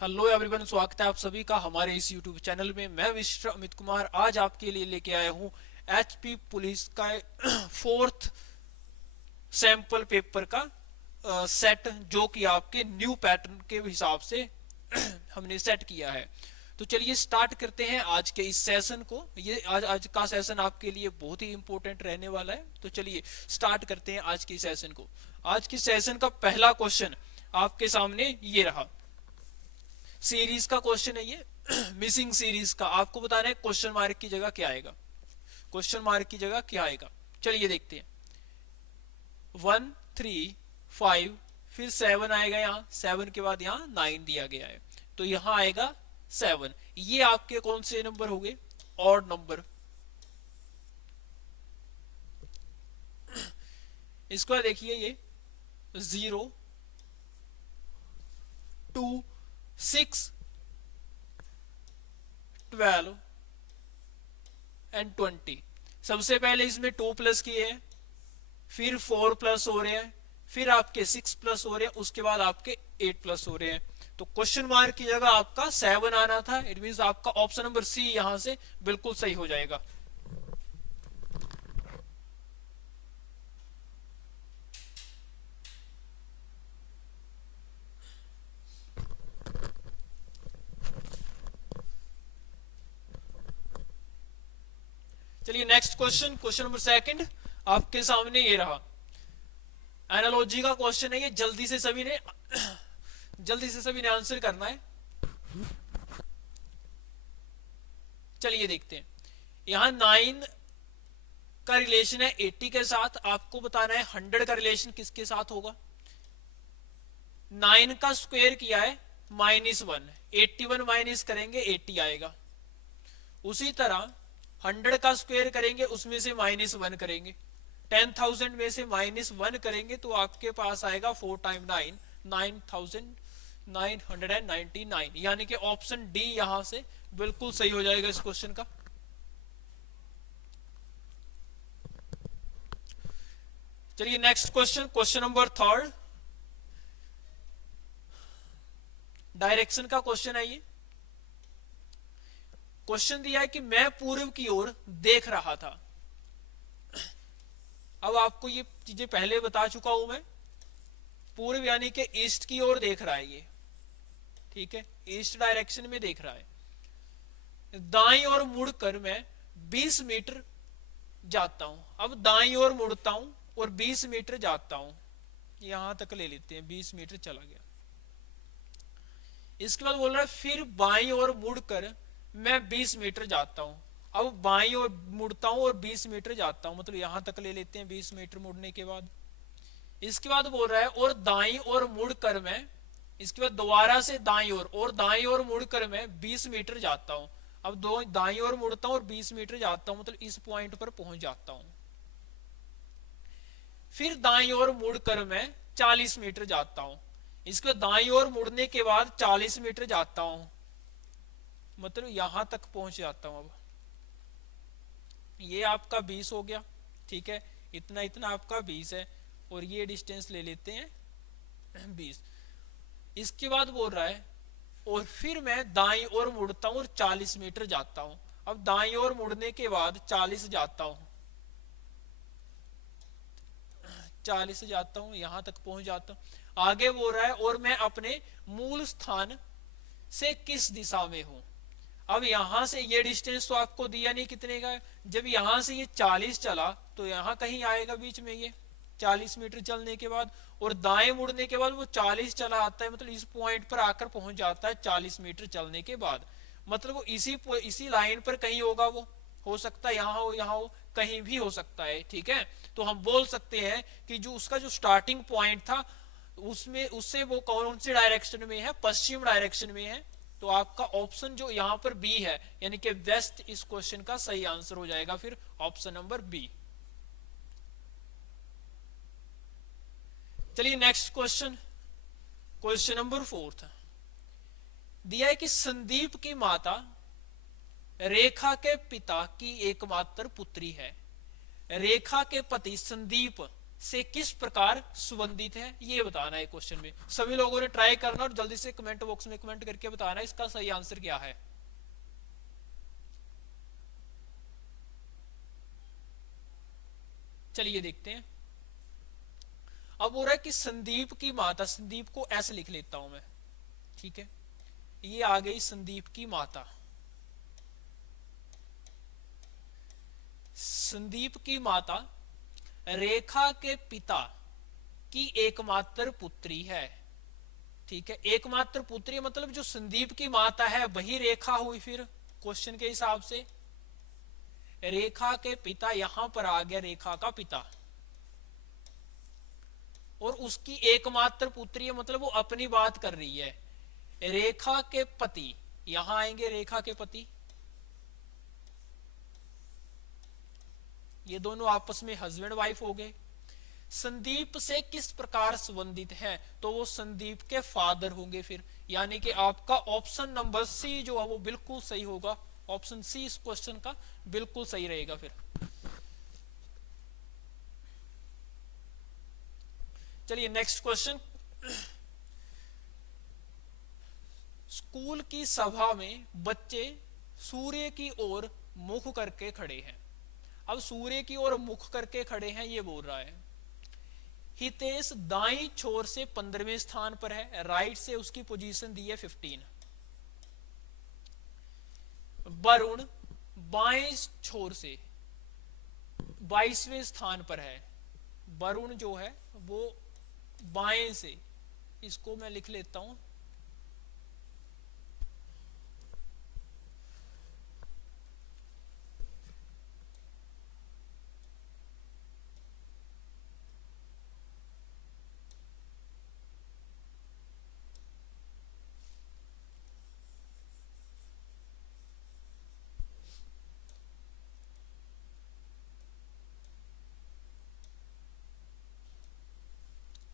Hello everyone, स्वागत है आप सभी का हमारे इस यूट्यूब चैनल में। मैं मिस्टर अमित कुमार आज आपके लिए लेके आया हूँ एचपी पुलिस का फोर्थ सैंपल पेपर का सेट, जो कि आपके न्यू पैटर्न के हिसाब से हमने सेट किया है। तो चलिए स्टार्ट करते हैं आज के इस सेशन को। ये आज का सेशन आपके लिए बहुत ही इंपॉर्टेंट रहने वाला है। तो चलिए स्टार्ट करते हैं आज के सेशन को। आज की सेशन का पहला क्वेश्चन आपके सामने ये रहा। सीरीज का क्वेश्चन है ये। मिसिंग सीरीज का आपको बताना है क्वेश्चन मार्क की जगह क्या आएगा। क्वेश्चन मार्क की जगह क्या आएगा, चलिए देखते हैं। 1 3 5, फिर 7 आएगा। यहाँ 7 के बाद यहाँ 9 दिया गया है, तो यहाँ आएगा 7। ये आपके कौन से नंबर हो गए? Odd number. इसको देखिए, ये 0 2 6 12 एंड 20। सबसे पहले इसमें 2 प्लस किए हैं, फिर 4 प्लस हो रहे हैं, फिर आपके 6 प्लस हो रहे हैं, उसके बाद आपके 8 प्लस हो रहे हैं। तो क्वेश्चन मार्क की जगह आपका 7 आना था। इट मीन आपका ऑप्शन नंबर सी यहां से बिल्कुल सही हो जाएगा। चलिए next question, question number second आपके सामने ये रहा। एनालॉजी का क्वेश्चन है ये। जल्दी से सभी ने आंसर करना है। चलिए देखते हैं। यहां 9 का रिलेशन है 80 के साथ। आपको बताना है 100 का रिलेशन किसके साथ होगा। 9 का स्क्वायर किया है -1, 81 माइनस करेंगे 80 आएगा। उसी तरह 100 का स्क्वायर करेंगे, उसमें से -1 करेंगे, 10,000 में से -1 करेंगे तो आपके पास आएगा 4 टाइम 9, 9,999। यानी कि ऑप्शन डी यहां से बिल्कुल सही हो जाएगा इस क्वेश्चन का। चलिए next question, question number third direction का क्वेश्चन है ये। क्वेश्चन दिया है कि मैं पूर्व की ओर देख रहा था। अब आपको ये चीजें पहले बता चुका हूं मैं। पूर्व यानी कि ईस्ट की ओर देख रहा है ये, ठीक है, ईस्ट डायरेक्शन में देख रहा है। दाईं ओर मुड़कर मैं 20 मीटर जाता हूं। अब दाईं ओर मुड़ता हूं और 20 मीटर जाता हूं। यहां तक ले लेते हैं, 20 मीटर चला गया। इसके बाद बोल रहा है फिर बाईं ओर मुड़कर मैं 20 मीटर जाता हूं। अब बाईं ओर मुड़ता हूं और 20 मीटर जाता हूं, मतलब यहां तक ले लेते हैं 20 मीटर मुड़ने के बाद। इसके बाद बोल रहा है और दाईं ओर मुड़कर मैं, इसके बाद दोबारा से दाईं ओर और दाईं ओर मुड़कर मैं 20 मीटर जाता हूं। अब दो दाईं ओर मुड़ता हूं और 20 मीटर जाता हूं, मतलब इस पॉइंट पर पहुंच जाता हूं। फिर दाईं ओर मुड़कर मैं 40 मीटर जाता हूं। इसके दाईं ओर मुड़ने के बाद 40 मीटर जाता हूं, मतलब यहां तक पहुंच जाता हूं। अब ये आपका 20 हो गया, ठीक है, इतना इतना आपका 20 है और ये डिस्टेंस ले लेते हैं 20। इसके बाद बोल रहा है और फिर मैं दाईं ओर मुड़ता हूं और 40 मीटर जाता हूं। अब दाईं ओर मुड़ने के बाद 40 जाता हूं, 40 जाता हूं, यहां तक पहुंच जाता हूं। आगे बोल रहा है और मैं अपने मूल स्थान से किस दिशा में हूं। अब यहां से ये डिस्टेंस तो आपको दिया नहीं कितने का है। जब यहां से ये 40 चला तो यहां कहीं आएगा बीच में ये 40 मीटर चलने के बाद, और दाएं मुड़ने के बाद वो 40 चला आता है, मतलब इस पॉइंट पर आकर पहुंच जाता है 40 मीटर चलने के बाद। मतलब वो इसी लाइन पर कहीं होगा। वो हो सकता है यहाँ हो, कहीं भी हो सकता है, ठीक है। तो हम बोल सकते हैं कि जो उसका जो स्टार्टिंग पॉइंट था उसमें उससे वो कौन सी डायरेक्शन में है, पश्चिम डायरेक्शन में है। तो आपका ऑप्शन जो यहां पर बी है यानी कि वेस्ट, इस क्वेश्चन का सही आंसर हो जाएगा फिर ऑप्शन नंबर बी। चलिए next question, question number fourth दिया है कि संदीप की माता रेखा के पिता की एकमात्र पुत्री है। रेखा के पति संदीप से किस प्रकार संबंधित है, ये बताना है क्वेश्चन में। सभी लोगों ने ट्राई करना और जल्दी से कमेंट बॉक्स में कमेंट करके बताना इसका सही आंसर क्या है। चलिए देखते हैं। अब हो रहा है कि संदीप की माता, संदीप को ऐसे लिख लेता हूं मैं, ठीक है, ये आ गई संदीप की माता। संदीप की माता रेखा के पिता की एकमात्र पुत्री है, ठीक है। एकमात्र पुत्री मतलब जो संदीप की माता है वही रेखा हुई, फिर क्वेश्चन के हिसाब से रेखा के पिता यहां पर आ गया, रेखा का पिता, और उसकी एकमात्र पुत्री है मतलब वो अपनी बात कर रही है। रेखा के पति यहां आएंगे, रेखा के पति, ये दोनों आपस में हस्बैंड वाइफ हो गए। संदीप से किस प्रकार संबंधित है, तो वो संदीप के फादर होंगे फिर, यानी कि आपका ऑप्शन नंबर सी जो है वो बिल्कुल सही होगा। ऑप्शन सी इस क्वेश्चन का बिल्कुल सही रहेगा। फिर चलिए नेक्स्ट क्वेश्चन। स्कूल की सभा में बच्चे सूर्य की ओर मुख करके खड़े हैं। अब सूर्य की ओर मुख करके खड़े हैं ये बोल रहा है। हितेश दाईं छोर से 15वें स्थान पर है, राइट से उसकी पोजीशन दी है 15। वरुण बाएं छोर से 22वें स्थान पर है। वरुण जो है वो बाएं से, इसको मैं लिख लेता हूं,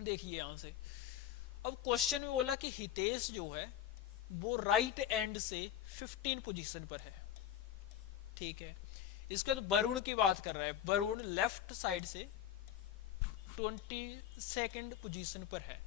देखिए यहां से। अब क्वेश्चन में बोला कि हितेश जो है वो राइट एंड से 15 पोजीशन पर है, ठीक है। इसके बाद वरुण की बात कर रहा है, वरुण लेफ्ट साइड से 22nd पोजीशन पर है।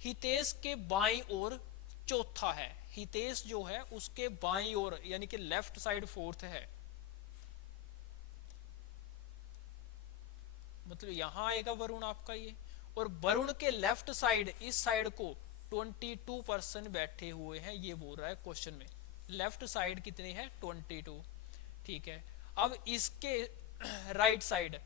हितेश के बाईं ओर चौथा है, हितेश जो है उसके बाईं ओर यानी कि लेफ्ट साइड 4th है, मतलब यहां आएगा वरुण आपका ये। और वरुण के लेफ्ट साइड, इस साइड को 22% बैठे हुए हैं, ये बोल रहा है क्वेश्चन में। लेफ्ट साइड कितने हैं 22, ठीक है। अब इसके राइट साइड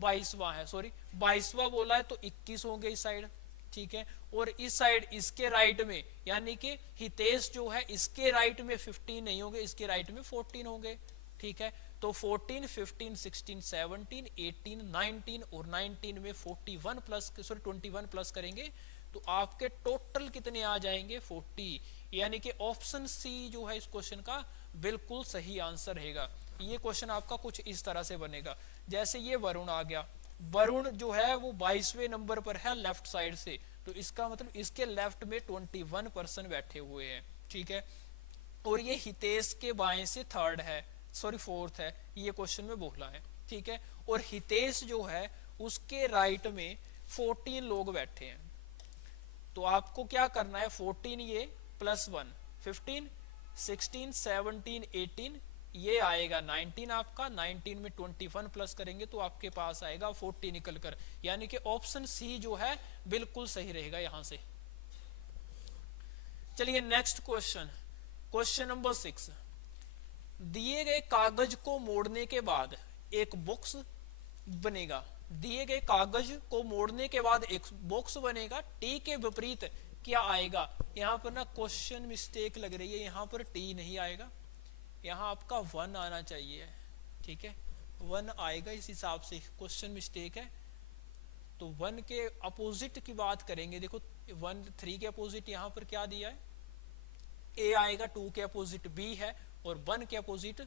22वां है, सॉरी 22वां बोला है तो 21 होंगे इस साइड, ठीक है। और इस साइड इसके राइट में यानी कि हितेश जो है इसके राइट में 15 नहीं होंगे, इसके राइट में 14 होंगे, ठीक है। तो 14, 15, 16, 17, 18, 19 और 19 में 41 प्लस, सॉरी 21 प्लस करेंगे तो आपके टोटल कितने आ जाएंगे 40, यानी कि ऑप्शन सी जो है इस क्वेश्चन का बिल्कुल सही आंसर रहेगा। ये क्वेश्चन आपका कुछ इस तरह से बनेगा, जैसे ये वरुण आ गया, वरुण जो है वो 22वें नंबर पर है लेफ्ट साइड से, तो इसका मतलब इसके लेफ्ट में 21% बैठे हुए हैं, ठीक है। और ये हितेश के बाएं से 3rd है, सॉरी 4th है, ये क्वेश्चन में बोला है, ठीक है। और हितेश जो है उसके राइट में 14 लोग बैठे हैं, तो आपको क्या करना है 14 ये प्लस 1 15, 16, 17, 18, ये आएगा 19 आपका, 19 में 21 प्लस करेंगे तो आपके पास आएगा 40 निकल कर, यानी कि ऑप्शन सी जो है बिल्कुल सही रहेगा यहां से। चलिए नेक्स्ट क्वेश्चन, क्वेश्चन नंबर 6। दिए गए कागज को मोड़ने के बाद एक बॉक्स बनेगा, दिए गए कागज को मोड़ने के बाद एक बॉक्स बनेगा, टी के विपरीत क्या आएगा। यहां पर ना क्वेश्चन मिस्टेक लग रही है, यहां पर टी नहीं आएगा, यहां आपका 1 आना चाहिए, ठीक है, 1 आएगा, इस हिसाब से क्वेश्चन मिस्टेक है। तो 1 के अपोजिट की बात करेंगे, देखो 1 3 के अपोजिट यहां पर क्या दिया है, ए आएगा, 2 के अपोजिट बी है, और 1 के अपोजिट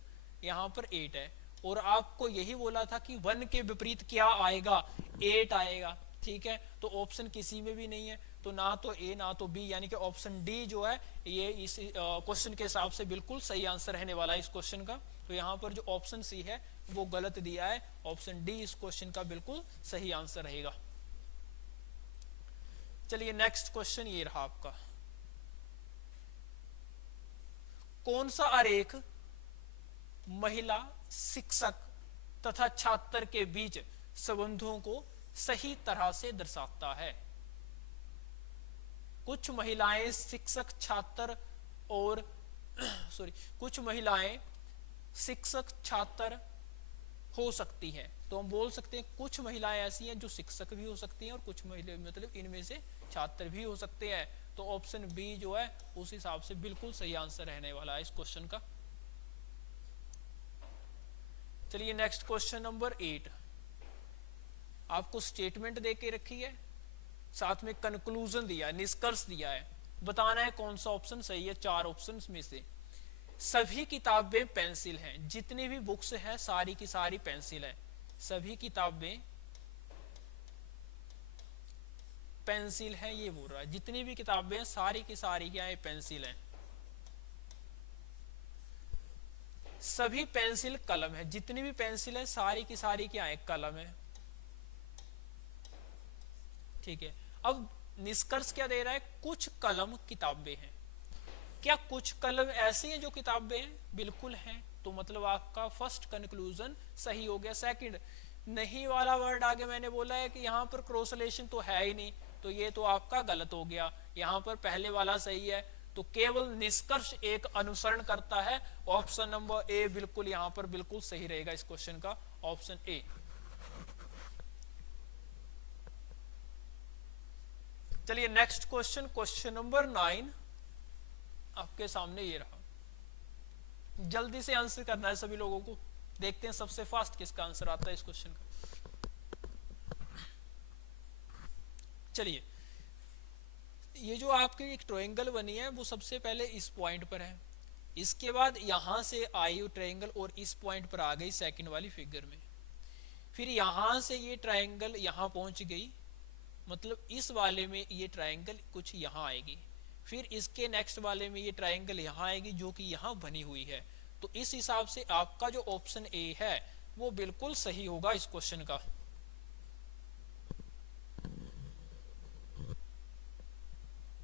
यहां पर 8 है। और आपको यही बोला था कि 1 के विपरीत क्या आएगा, 8 आएगा, ठीक है। तो ऑप्शन किसी में भी नहीं है, तो ना तो ए ना तो बी, यानी कि ऑप्शन डी जो है ये इस क्वेश्चन के हिसाब से बिल्कुल सही आंसर रहने वाला है इस क्वेश्चन का। तो यहाँ पर जो ऑप्शन सी है वो गलत दिया है, ऑप्शन डी इस क्वेश्चन का बिल्कुल सही आंसर रहेगा। चलिए नेक्स्ट क्वेश्चन ये रहा आपका, कौन सा आरेख महिला शिक्षक तथा छात्र के बीच संबंधों को सही तरह से दर्शाता है? कुछ महिलाएं शिक्षक छात्र और कुछ महिलाएं शिक्षक छात्र हो सकती हैं, तो हम बोल सकते हैं कुछ महिलाएं ऐसी हैं जो शिक्षक भी हो सकती हैं और कुछ महिलाएं मतलब इनमें से छात्र भी हो सकते हैं। तो ऑप्शन बी जो है उस हिसाब से बिल्कुल सही आंसर रहने वाला है इस क्वेश्चन का। चलिए नेक्स्ट क्वेश्चन नंबर 8, आपको स्टेटमेंट दे के रखी है, साथ में कंक्लूजन दिया है, निष्कर्ष दिया है, बताना है कौन सा ऑप्शन सही है। 4 ऑप्शन में से सभी किताबें पेंसिल हैं, जितनी भी बुक्स हैं सारी की सारी पेंसिल है, सभी किताबें पेंसिल है, ये बोल रहा है जितनी भी किताबें सारी की सारी क्या है पेंसिल है। सभी पेंसिल कलम है, जितनी भी पेंसिल है सारी की सारी क्या है कलम है, ठीक है। अब निष्कर्ष क्या दे रहा है, कुछ कलम किताबें हैं। क्या कुछ कलम ऐसी हैं जो किताबें हैं? बिल्कुल हैं, तो मतलब आपका फर्स्ट कंक्लूजन सही हो गया। सेकंड, नहीं वाला वर्ड आगे मैंने बोला है कि यहाँ पर क्रॉस रिलेशन तो है ही नहीं, तो ये तो आपका गलत हो गया, यहाँ पर पहले वाला सही है, तो केवल निष्कर्ष एक अनुसरण करता है। ऑप्शन नंबर ए बिल्कुल यहाँ पर बिल्कुल सही रहेगा इस क्वेश्चन का, ऑप्शन ए। चलिए नेक्स्ट क्वेश्चन, क्वेश्चन नंबर 9 आपके सामने ये रहा, जल्दी से आंसर करना है सभी लोगों को, देखते हैं सबसे फास्ट किसका आंसर आता है इस क्वेश्चन का। चलिए, ये जो आपकी एक ट्रायंगल बनी है वो सबसे पहले इस पॉइंट पर है, इसके बाद यहां से आई ट्रायंगल और इस पॉइंट पर आ गई सेकंड वाली फिगर में, फिर यहां से ये ट्रायंगल यहां पहुंच गई, मतलब इस वाले में ये ट्रायंगल कुछ यहां आएगी, फिर इसके नेक्स्ट वाले में ये ट्रायंगल यहां आएगी जो कि यहां बनी हुई है। तो इस हिसाब से आपका जो ऑप्शन ए है वो बिल्कुल सही होगा इस क्वेश्चन का।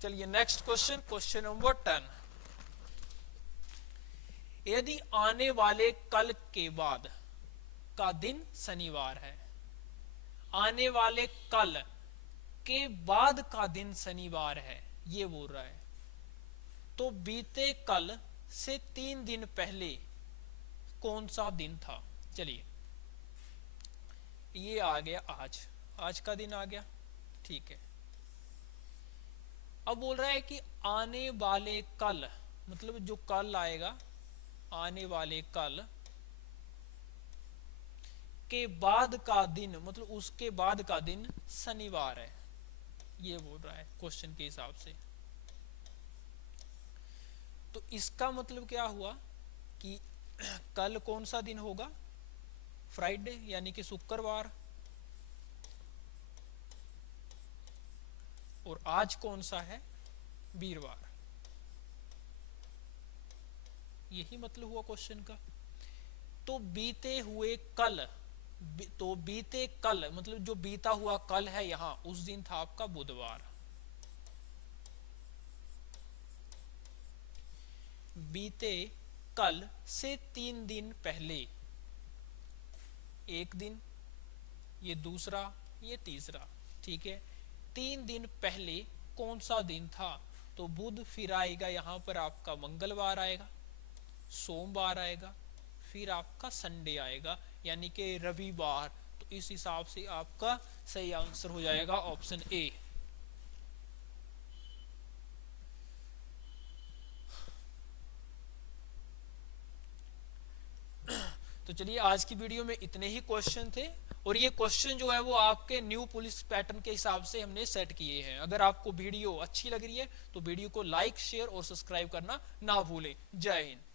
चलिए नेक्स्ट क्वेश्चन, क्वेश्चन नंबर 10, यदि आने वाले कल के बाद का दिन शनिवार है, आने वाले कल के बाद का दिन शनिवार है ये बोल रहा है, तो बीते कल से 3 दिन पहले कौन सा दिन था? चलिए ये आ गया आज का दिन आ गया, ठीक है। अब बोल रहा है कि आने वाले कल, मतलब जो कल आएगा, आने वाले कल के बाद का दिन, मतलब उसके बाद का दिन शनिवार है, ये बोल रहा है क्वेश्चन के हिसाब से। तो इसका मतलब क्या हुआ कि कल कौन सा दिन होगा? फ्राइडे यानी कि शुक्रवार, और आज कौन सा है? वीरवार। यही मतलब हुआ क्वेश्चन का। तो बीते हुए कल, तो बीते कल मतलब जो बीता हुआ कल है यहां, उस दिन था आपका बुधवार। बीते कल से 3 दिन पहले, एक दिन, ये दूसरा, ये तीसरा, ठीक है। 3 दिन पहले कौन सा दिन था? तो बुध, फिर आएगा यहां पर आपका मंगलवार आएगा, सोमवार आएगा, फिर आपका संडे आएगा यानी कि रविवार। तो इस हिसाब से आपका सही आंसर हो जाएगा ऑप्शन ए। तो चलिए आज की वीडियो में इतने ही क्वेश्चन थे, और ये क्वेश्चन जो है वो आपके न्यू पुलिस पैटर्न के हिसाब से हमने सेट किए हैं। अगर आपको वीडियो अच्छी लग रही है तो वीडियो को लाइक, शेयर और सब्सक्राइब करना ना भूलें। जय हिंद।